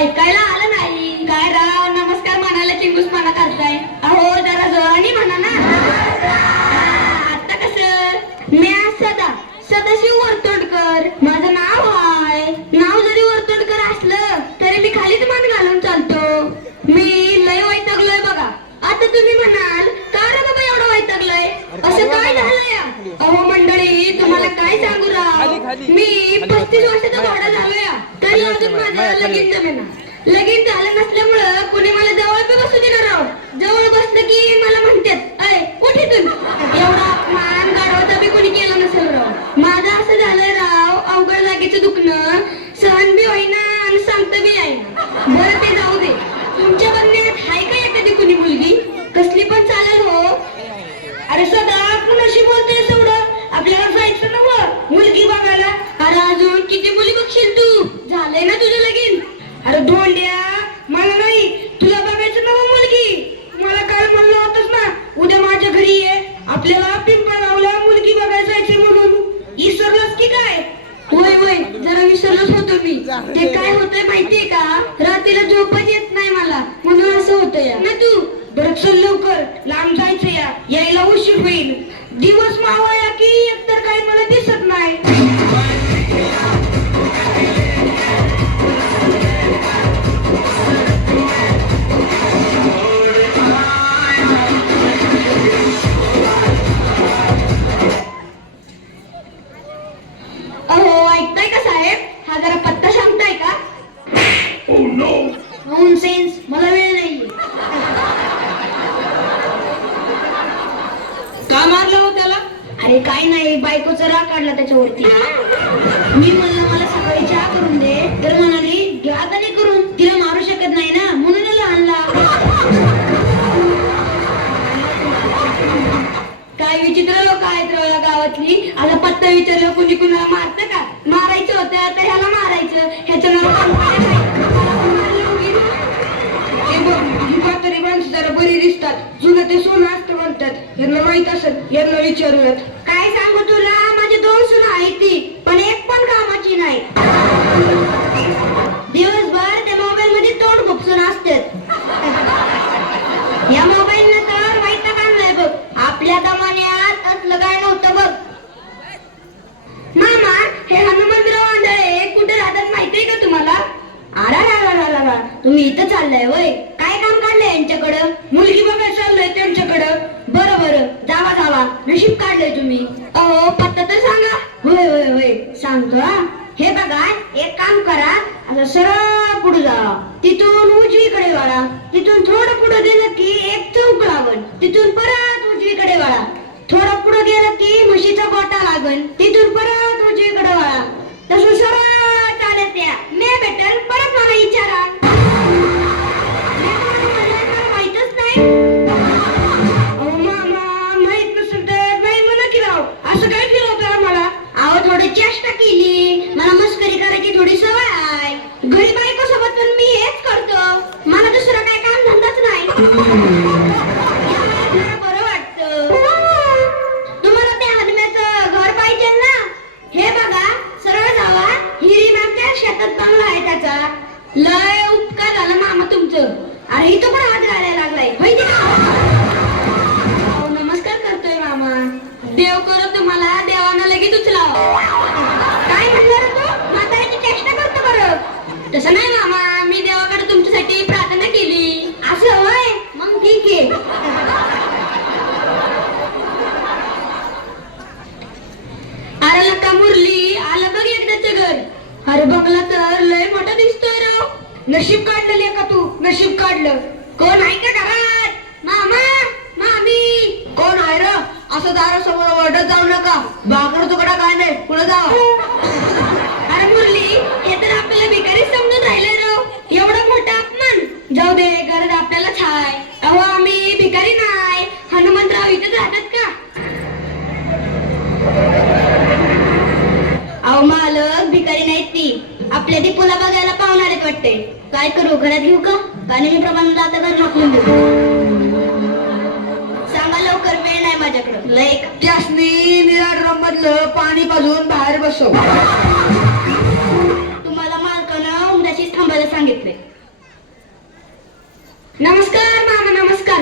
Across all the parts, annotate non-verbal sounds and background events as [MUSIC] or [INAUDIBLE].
ऐकायला आलं नाही. काय राव नमस्कार म्हणायला चिंगूसपणा करताय. अहो जरा जोराने म्हणा ना. आता कसं? मी सदा सदाशिव वरतो माझं नाव आहे नाव जरी वर्तोडकर असलं तरी मी खालीच मान घालून चालतो मी लय वैतागलोय बघा आता तुम्ही म्हणाल का रे बाबा एवढं वैतागलोय असं काय झालंय अहो मंडळी तुम्हाला काय सांगू राव मी पस्तीस वर्षाचा घोडा झालोय तरी अजून माझं लगीन जमेना लगीन झालं नसल्यामुळं कोणी मला जवळ बी बसू देणार राव जवळ बसलं की मला म्हणतात अय उठ इथून. एवढा अपमान गाढवता बी कोणी केला नसेल राव. माझं असं झालंय राव अवघड जागेचं दुखणं. सहन बी होईना आणि सांगता बी आहे बरं ते जाऊ दे तुमच्या बघण्यात हाय का एखादी कुणी मुलगी कसली पण चालेल हो अरे सदा कुणाशी बोलतेस एवढं आपल्याला जायचं ना व मुलगी बघायला अरे अजून किती मुली बघशील तू झालंय ना तुझं लगीन अरे धोंड्या मला नाही. तुला बघायचं ना व मुलगी. मला काल म्हणलं ना उद्या माझ्या घरी ये. आपल्याला पिंपळगावला मुलगी बघायला जायचे म्हणून. की काय? होय होय. जरा विसरलोच होतो मी. ते काय होतंय माहितीये का? रात्रीला झोपच येत नाही मला. म्हणून असं होतं या. ना तू? बरं चल लवकर. लांब जायचं या. यायला उशीर होईल. दिवस मावळला. अरे काय नाही बायकोचा राग काढला त्याच्यावरती. मी म्हणलं मला सकाळी चहा करून दे. तर म्हणाली घ्या आता नाही करून तिला मारू शकत नाही ना म्हणून आणला काय विचित्र लोक आहेत गावातली. आता पत्ता विचारलं कुणी कुणाला मारतं का? मारायचं होतं तर ह्याला मारायचं. ह्याच्या जरा बरी दिसतात. जुनं ते सोनं असतं म्हणतात. यांना माहीत असत यांना विचारूयात. तुम्ही इथं चाललाय वय. काय काम काढलंय यांच्याकडं? मुलगी बघायला चाललंय त्यांच्याकडं बरं बरं. जावा जावा. नशीब काढलंय तुम्ही. अहो पत्ता तर सांगा. होय होय होय. सांगतो हा. हे बघा एक काम करा. आता सरळ पुढे जा. तिथून उजवीकडे वळा तिथून थोडं पुढे गेलं की एक चौक लागल. तिथून परत उजवीकडे वळा थोडं पुढे गेलं की म्हशीचा गोटा लागल. तिथून परत शेतात बंगला आहे त्याचा. लय उपकार झाला मामा तुमचं. अरे इथं पण हात घालायला लागलाय. माहिती नमस्कार करतोय मामा. देव करो तुम्हाला देवानं लगेच उचलाव. काय म्हणणार तू? माता चेष्टा करतो बरं. तसं नाही मामा मी देवाकडे तुमच्यासाठी प्रार्थना केली असं होय मग ठीक आहे अरे लका मुरली आलं बघ एकदाच घर अरे बंगला तर लय मोठा दिसतोय राव नशीब काढलं का तू? नशीब काढलं. कोण आहे का घरात? मामा मामी. कोण आहे र? असं दारासमोर ओरडत जाऊ नका. बाकर तुकडा काय नाही. पुढे जा. अरे मुरली हे तर आपल्याला भिकारी समजून राहिले राव एवढा मोठा अपमान. जाऊ दे गरज आपल्याला छाय वाटते काय करू घरात घेऊ का? पाणी मी प्रमाणे आता घर नाकून देऊ. सांगा लवकर वेळ नाही माझ्याकडे. लय. निराड मधलं पाणी पाजून बाहेर बसव. तुम्हाला मालकानं उमदाशीच थांबायला सांगितले नमस्कार मामा नमस्कार.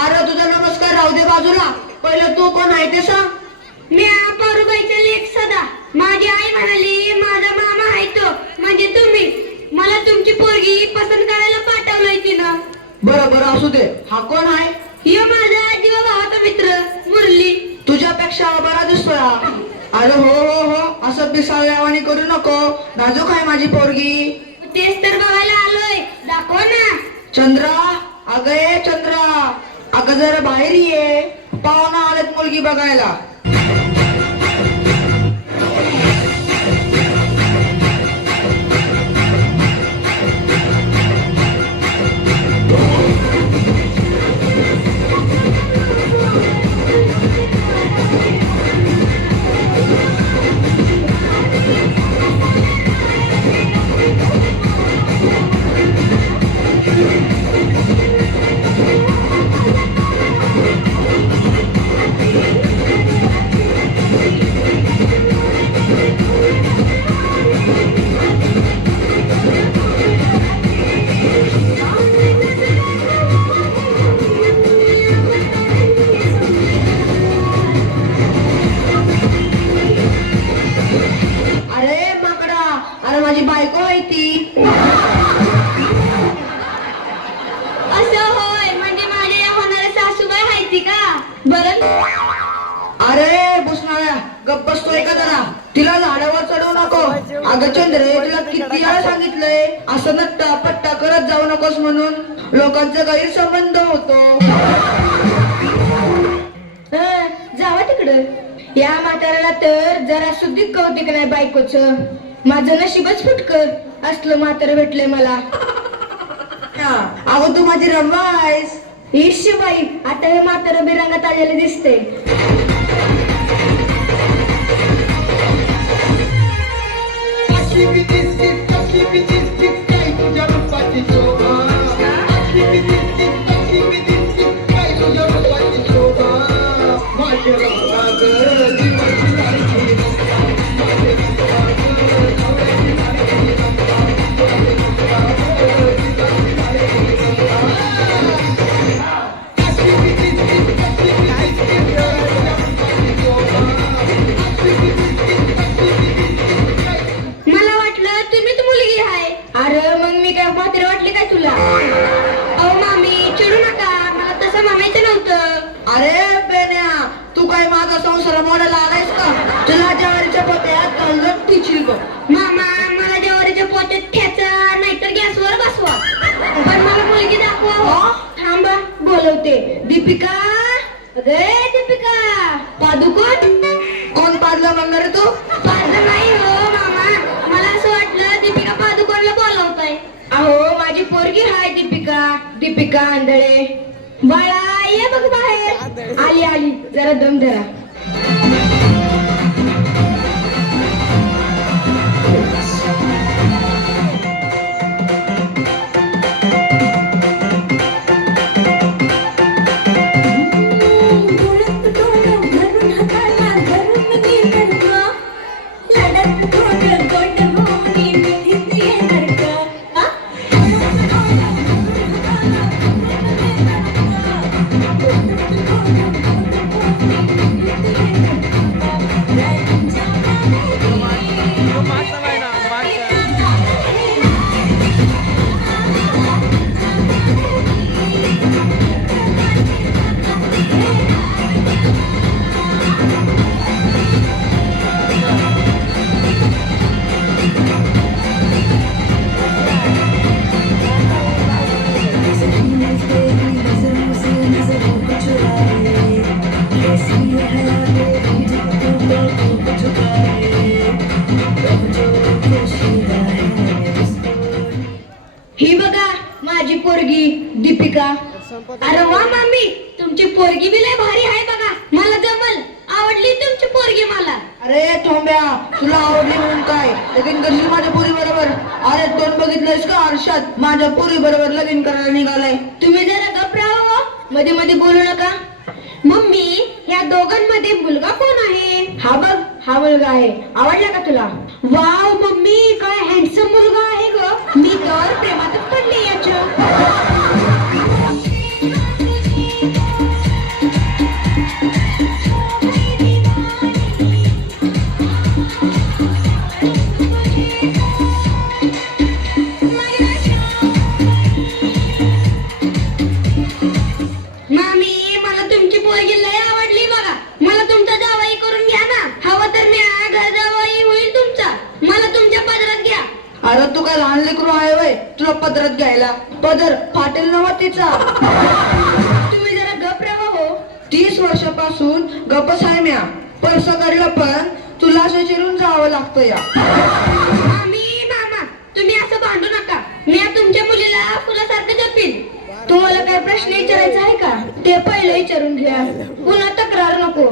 अरे तुझा नमस्कार राहू दे बाजूला. पहिलं तू कोण आहे ते सांग. बरं बरं असू दे. हा कोण आहे? ह्यो माझा आजी व भावाचा मित्र मुरली. तुझ्यापेक्षा बरा दिसतोय हा. अरे हो हो हो. असं पिसाळ्यावानी करू नको. नाजूक आहे माझी पोरगी. तेच तर बघायला आलोय. दाखव ना. चंद्रा अगं ये चंद्रा. अगं जरा बाहेर ये. पाहुणा आलेत मुलगी बघायला. अरे माझी बायको आहे ती. असं होय म्हणजे माझ्या होणाऱ्या सासूबाई आहे ती का? बरं. अरे बुसनाळ्या गप्प बसतोय का जरा? तिला झाडावर चढवू नको. अगं चंद्रे तुला किती वेळा सांगितलंय असं नट्टा पट्टा करत जाऊ नकोस म्हणून. लोकांचा गैरसंबंध होतो. हं, जावा तिकडं. या म्हाताऱ्याला तर जरा सुद्धा कौतिक नाही बायकोच. माझं नशीबच फुटकर असलं म्हातारं भेटलंय मला अगं तू माझी रंबा आहेस ईश बाई आता हे म्हातारं बिरंगात आलेलं दिसते अशी बी दिसतीस, कशी बी दिसतीस, काय तुझ्या रूपाची शोभा. काय माझा संसार मोडायला आलायस का? तुला ज्वारीच्या पोत्यात कळलं टिचील बघ मामा मला जेवारीच्या पोत्यात ठेचा नाहीतर गॅसवर बसवा. पण मला मुलगी दाखवा. हो. थांबा बोलवते. दीपिका अगे दीपिका. पादुकोण? कोण पाडला म्हणणार तू? पादलं नाही हो मामा. मला असं वाटलं दीपिका पादुकोणला बोलवताय. अहो माझी पोरगी हाय दीपिका. दीपिका आंधळे. बाळा ये बघ आली आली. जरा दम धरा. अरे वा मामी तुमची पोरगी बी लय भारी आहे बघा. मला जमल. आवडली तुमची पोरगी मला. अरे थोंब्या! तुला आवडली म्हणून काय? लगीन करशील माझ्या पुरी बरोबर? अरे तोंड बघितलंयस का आरशात? माझ्या पुरी बरोबर लगीन करायला निघालाय. तुम्ही जरा गप राहा हो. मध्ये मध्ये बोलू नका. मम्मी या दोघांमध्ये मुलगा कोण आहे? हा बघ. हा मुलगा आहे. आवडला का तुला? Wow mummy! काय हँडसम मुलगा आहे ग. मी तर प्रेमातच पडले याच्या. आहे म्या. पण सकाळला पण तुला असं चिरून जावं लागतं या. मामी मामा तुम्ही असं भांडू नका. मी तुमच्या मुलीला फुलासारखं जपीन. तुम्हाला काय प्रश्न विचारायचा आहे का? ते पहिलं विचारून घ्या. पुन्हा तक्रार नको.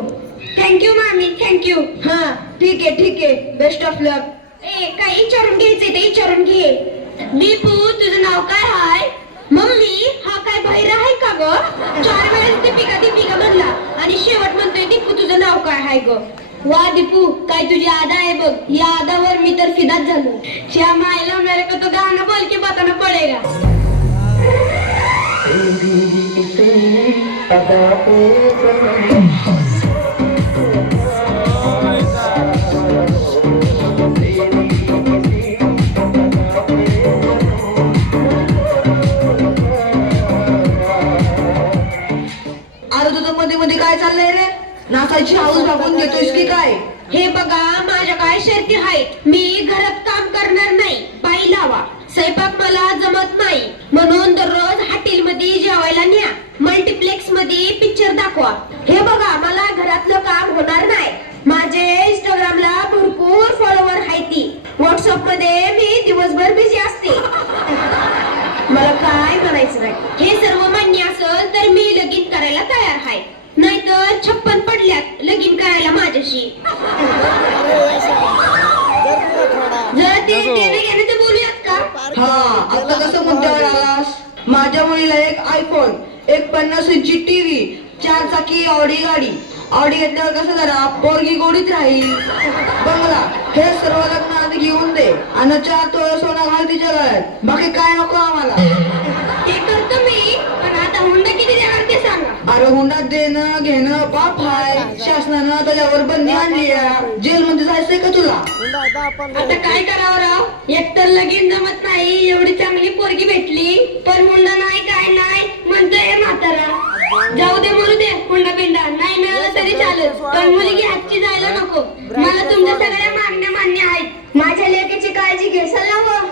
थँक्यू मामी थँक्यू हा ठीक आहे ठीक आहे. बेस्ट ऑफ लक ए काय विचारून घ्यायचंय ते विचारून घे. दीपू तुझं नाव काय हाय? मम्मी हा काय बहिरा आहे का ग? चार वेळेस दीपिका दीपिका म्हणला आणि शेवट म्हणतोय दीपू तुझं नाव काय हाय ग वा दीपू काय तुझी आदा आहे बघ. या आदावर मी तर फिदाच झालो. श्याम मायला मेरे को तो गाणं बोल के बताना पडेगा अरे तुझं मध्ये मध्ये काय चाललंय रे? नाचायची हाऊस बघून देतोयस की काय? हे बघा माझ्या काय शर्ती आहेत? मी घरात काम करणार नाही. बाई लावा. स्वयंपाक मला जमत नाही. म्हणून दररोज हॉटेल मध्ये जेवायला न्या. मल्टिप्लेक्समध्ये पिक्चर दाखवा. हे बघा मला घरातलं काम होणार नाही. माझे इंस्टाग्रामला भरपूर फॉलोवर आहेत व्हॉट्सअपमध्ये मी दिवसभर बिझी असते. [LAUGHS] मला काय म्हणायचं नाही. हे सर्व मान्य असेल तर मी लगीन करायला तयार आहे नाहीतर छप्पन पडल्यात लगीन करायला माझ्याशी. जरा ते देणे घेण्याचं बोलूयात का? हा आता कसं मुद्द्यावर आलास माझ्या मुलीला एक आयफोन एक पन्नास इंची टीव्ही चार चाकी ऑडी गाडी. ऑडी घेतल्यावर कसं जरा पोरगी गोडीत राहील. बंगला हे सर्व लग्न आधी घेऊन दे. आणि चार तोळ सोनं घाल तिच्या गळ्यात बाकी काय नको आम्हाला. ते करतो मी पण आता हुंडा किती देणार ते सांगा अरे हुंडा देणं घेणं बाप हाय. शासनानं त्याच्यावर बंदी आणली जेल मध्ये जायचंय का तुला? आता काय करावं राव? एकतर लगीन जमत नाही. एवढी चांगली पोरगी भेटली. पण हुंडा नाही काय नाही? म्हणतोय म्हातारा. जाऊ दे मरू दे हुंडा बिंडा नाही मिळालं तरी चालेल. पण मुलगी हातची जायला नको. मला तुमच्या सगळ्या मागण्या मान्य आहेत माझ्या लेकीची काळजी घेसाल ना हो?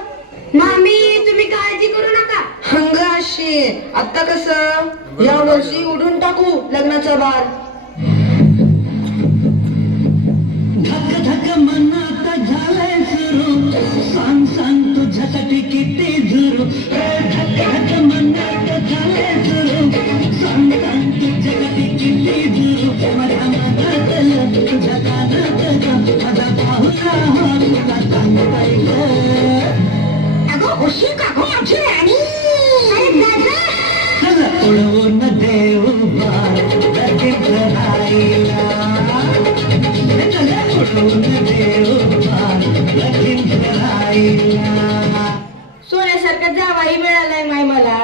मामी तुम्ही काळजी करू नका हंग आता कसं? या वर्षी उडून टाकू लग्नाचा बार धक धक मनात झालंय सुरू. सांग सांग तुझ्यासाठी किती झुरू. धक धक मनात झालंय सुरू. सांग सांग तुझ्यासाठी किती झुरू. माझ्या मनातलं तुझ्या कानातलं माझा पाहुणा हा तुला. अगं उशीर का सोन्यासारखा जावाही मिळालाय माय मला.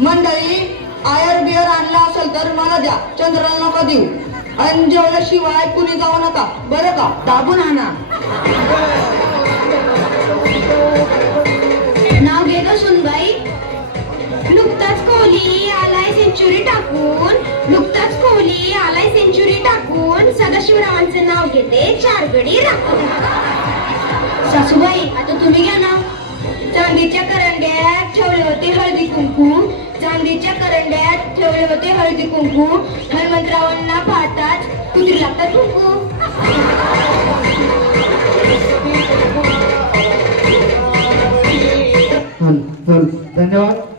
मंडळी आयर बियर आणला असेल तर मला द्या. चंद्राला नका देऊ. आणि जेवल्याशिवाय कुणी जाऊ नका. बरं का? दाबून आणा. नाव घे सुनबाई. नुकताच कोहली आलाय सेंचुरी टाकून. नुकताच कोहली आलाय सेंचुरी टाकून. सदाशिवरावांचं नाव घेते चार गडी राखून सासूबाई आता तुम्ही घ्या ना चांदीच्या करंड्यात ठेवले होते हळदी कुंकू. चांदीच्या करंड्यात ठेवले होते हळदी कुंकू. हनुमंतरावांना पाहताच कुत्री लागतात कुंकू. धन्यवाद.